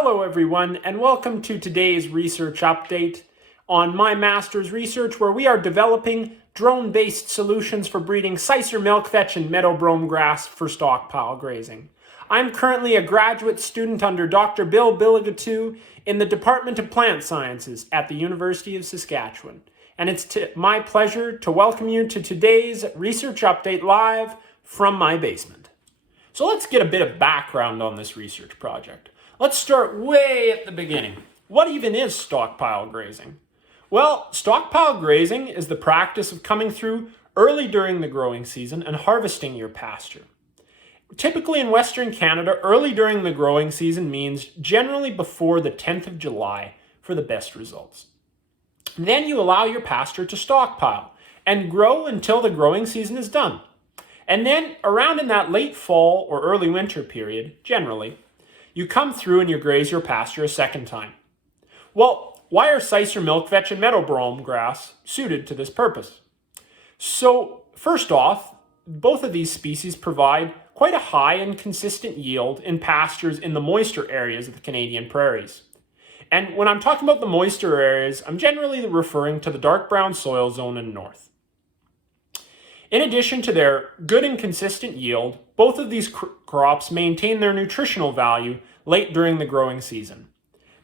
Hello everyone, and welcome to today's research update on my master's research, where we are developing drone-based solutions for breeding Cicer Milkvetch and Meadow Bromegrass for stockpile grazing. I'm currently a graduate student under Dr. Bill Billigatu in the Department of Plant Sciences at the University of Saskatchewan. And it's my pleasure to welcome you to today's research update live from my basement. So let's get a bit of background on this research project. Let's start way at the beginning. What even is stockpile grazing? Well, stockpile grazing is the practice of coming through early during the growing season and harvesting your pasture. Typically in Western Canada, early during the growing season means generally before the 10th of July for the best results. Then you allow your pasture to stockpile and grow until the growing season is done. And then around in that late fall or early winter period, generally, you come through and you graze your pasture a second time. Well, why are Cicer Milkvetch and Meadow Bromegrass suited to this purpose? So, first off, both of these species provide quite a high and consistent yield in pastures in the moister areas of the Canadian prairies. And when I'm talking about the moister areas, I'm generally referring to the dark brown soil zone in the north. In addition to their good and consistent yield, both of these crops maintain their nutritional value late during the growing season.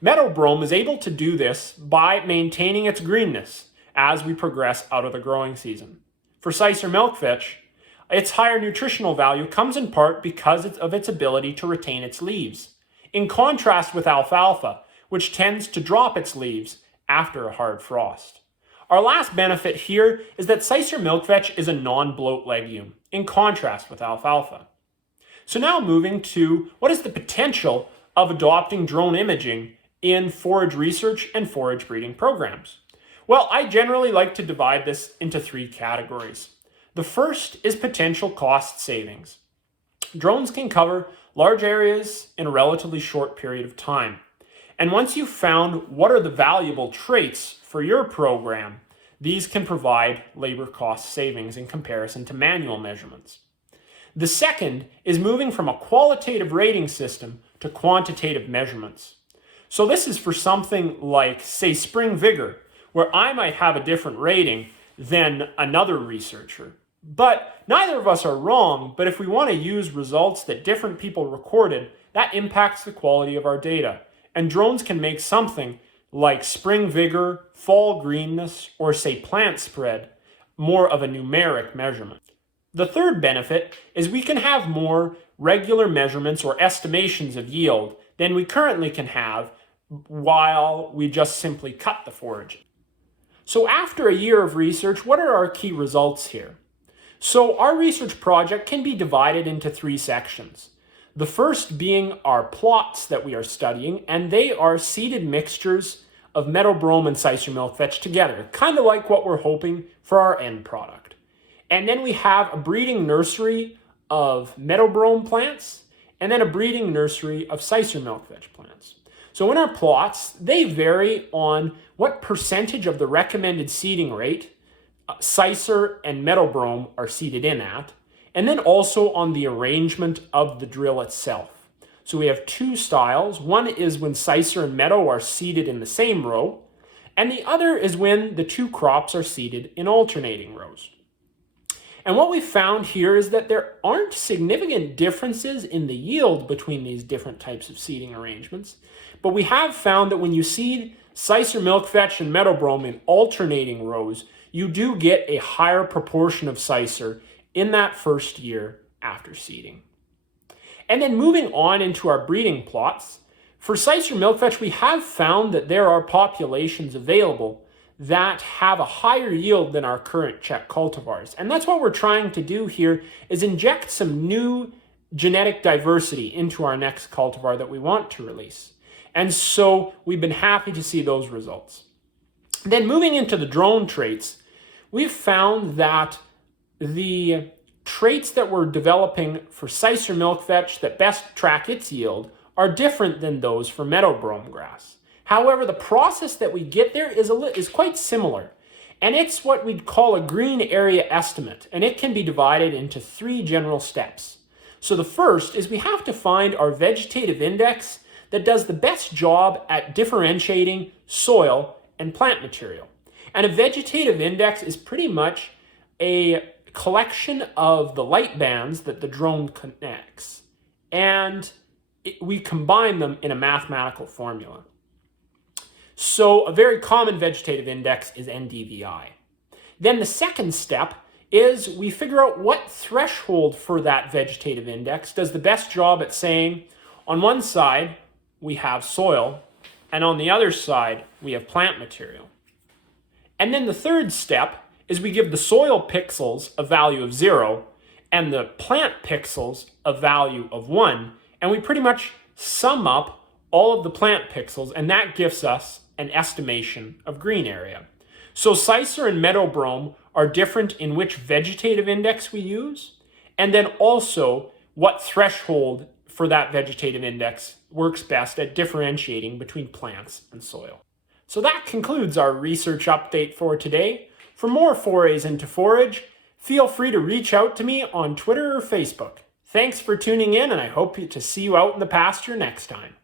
Meadow brome is able to do this by maintaining its greenness as we progress out of the growing season. For Cicer Milkvetch, its higher nutritional value comes in part because of its ability to retain its leaves, in contrast with alfalfa, which tends to drop its leaves after a hard frost. Our last benefit here is that Cicer Milkvetch is a non-bloat legume, in contrast with alfalfa. So now moving to what is the potential of adopting drone imaging in forage research and forage breeding programs. Well, I generally like to divide this into three categories. The first is potential cost savings. Drones can cover large areas in a relatively short period of time. And once you've found what are the valuable traits for your program, these can provide labor cost savings in comparison to manual measurements. The second is moving from a qualitative rating system to quantitative measurements. So this is for something like, say, spring vigor, where I might have a different rating than another researcher. But neither of us are wrong, but if we want to use results that different people recorded, that impacts the quality of our data. And drones can make something like spring vigor, fall greenness, or say plant spread more of a numeric measurement. The third benefit is we can have more regular measurements or estimations of yield than we currently can have while we just simply cut the foraging. So after a year of research, what are our key results here? So our research project can be divided into three sections. The first being our plots that we are studying, and they are seeded mixtures of Meadow Brome and Cicer Milkvetch together, kind of like what we're hoping for our end product. And then we have a breeding nursery of Meadow Brome plants, and then a breeding nursery of Cicer Milkvetch plants. So in our plots, they vary on what percentage of the recommended seeding rate Cicer and Meadow Brome are seeded in at, and then also on the arrangement of the drill itself. So we have two styles. One is when Cicer and Meadow are seeded in the same row, and the other is when the two crops are seeded in alternating rows. And what we found here is that there aren't significant differences in the yield between these different types of seeding arrangements, but we have found that when you seed Cicer Milkvetch and Meadow Brome in alternating rows, you do get a higher proportion of Cicer in that first year after seeding. And then moving on into our breeding plots, for Cicer Milkvetch, we have found that there are populations available that have a higher yield than our current Czech cultivars. And that's what we're trying to do here, is inject some new genetic diversity into our next cultivar that we want to release. And so we've been happy to see those results. Then moving into the drone traits, we've found that the traits that we're developing for Cicer Milkvetch that best track its yield are different than those for Meadow Bromegrass. However, the process that we get there is quite similar, and it's what we'd call a green area estimate, and it can be divided into three general steps. So the first is we have to find our vegetative index that does the best job at differentiating soil and plant material. And a vegetative index is pretty much a collection of the light bands that the drone connects, and we combine them in a mathematical formula. So a very common vegetative index is NDVI. Then the second step is we figure out what threshold for that vegetative index does the best job at saying, on one side we have soil, and on the other side we have plant material. And then the third step is we give the soil pixels a value of 0 and the plant pixels a value of 1, and we pretty much sum up all of the plant pixels, and that gives us an estimation of green area. So Cicer and Meadow Brome are different in which vegetative index we use, and then also what threshold for that vegetative index works best at differentiating between plants and soil. So that concludes our research update for today. For more forays into forage, feel free to reach out to me on Twitter or Facebook. Thanks for tuning in, and I hope to see you out in the pasture next time.